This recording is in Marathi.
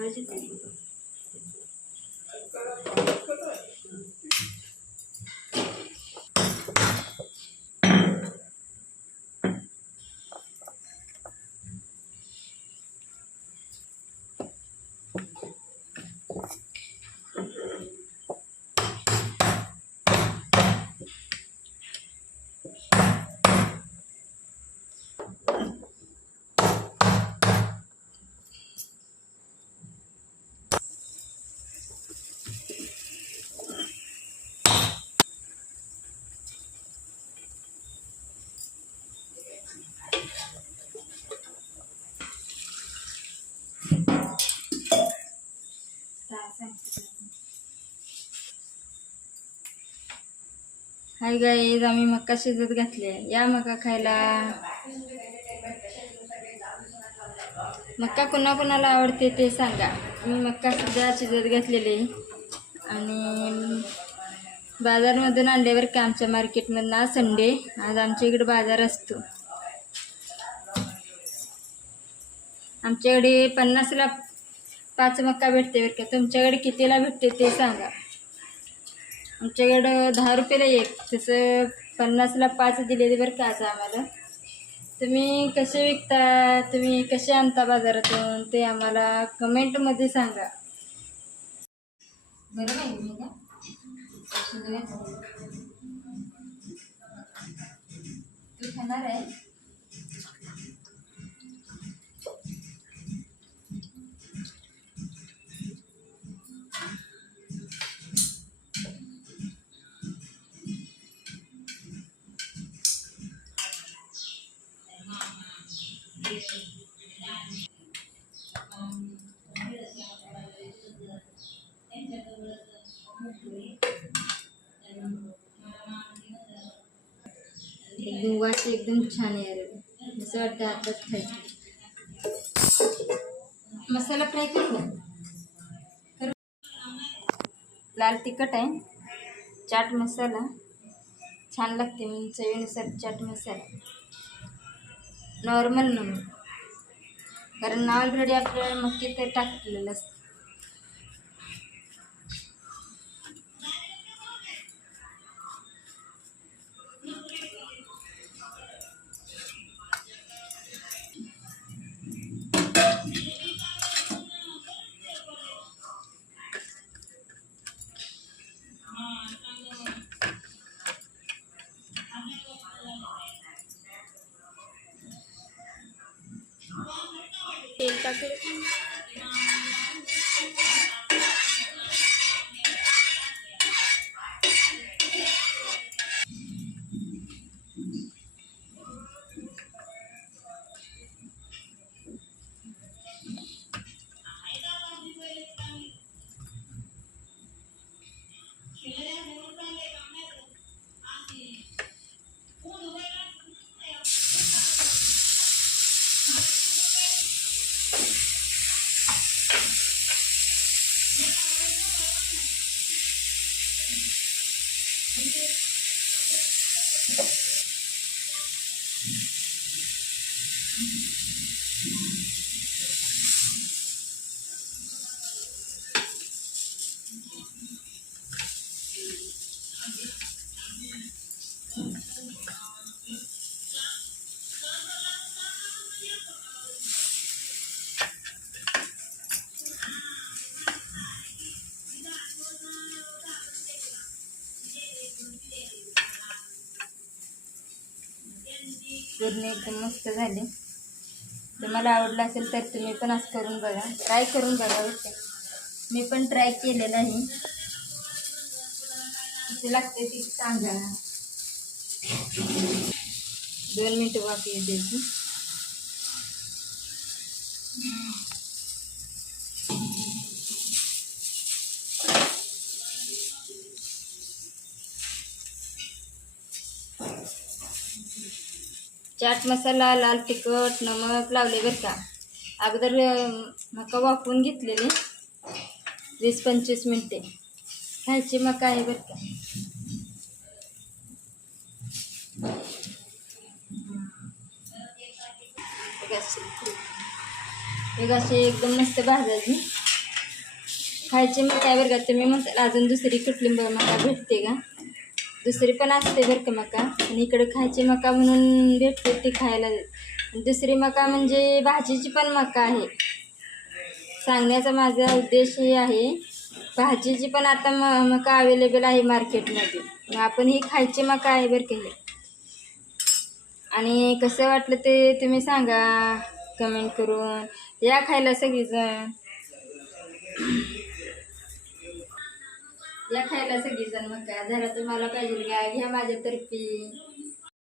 हाय गाईज, आम्ही मक्का शिजत घातले. या मका खायला. मक्का कुणाला आवडते ते सांगा. मी मक्का सध्या शिजत घातलेले आणि बाजारमधून आणल्यावर का आमच्या मार्केटमधून. आज संडे, आज आमच्या इकडे बाजार असतो. आमच्याकडे 50ला 5 मक्का भेटते बरं का. तुमच्याकडे कितीला भेटते ते सांगा. आमच्याकडं 10 रुपयाला एक, तसं 50ला 5 दिलेले बरं का आज आम्हाला. तुम्ही कसे विकता, तुम्ही कसे आणता बाजारातून ते आम्हाला कमेंटमध्ये सांगा. बरं आहे का तू खाणार आहे. वास एकदम छान आहे रे. असं वाटतं आताच खायचं. मसाला फ्राय करू. लाल तिखट आहे, चाट मसाला छान लागते. मी चवीनुसार चाट मसाला, नॉर्मल नमक, कारण ऑलरेडी आपल्याला मक्की ते टाकलेलं असतं. तेल टाकलं. पूर्ण एकदम मस्त झाले. तुम्हाला आवडलं असेल तर तुम्ही पण असं करून बघा, ट्राय करून बघा. मी पण ट्राय केलेलं आहे. किती लागते ती सांगा. 2 मिनिटं वाफी द्यायची. चाट मसाला, लाल तिखट, नमक लावले बरं का. अगोदर मका वाफवून घेतलेले 20-25 मिनटे. खायची मका आहे बरं का. एक अशी एकदम मस्त भाजायची. खायची मका आहे बरं का. तुम्ही म्हणता अजून दुसरी कुठली मका भेटते का? दुसरी पण असते बरं का मका, आणि इकडे खायची मका म्हणून भेटते ती खायला. दुसरी मका म्हणजे भाजीची पण मका आहे. सांगण्याचा माझा उद्देश हे आहे, भाजीची पण आता मका अवेलेबल आहे मार्केटमध्ये. मग आपण ही खायची मका आहे बरं का ही. आणि कसं वाटलं ते तुम्ही सांगा कमेंट करून. या खायला सगळीजण, या खायला सगळीजण. मका जरा तुम्हाला पाहिजे घ्या, घ्या माझ्यातर्फे.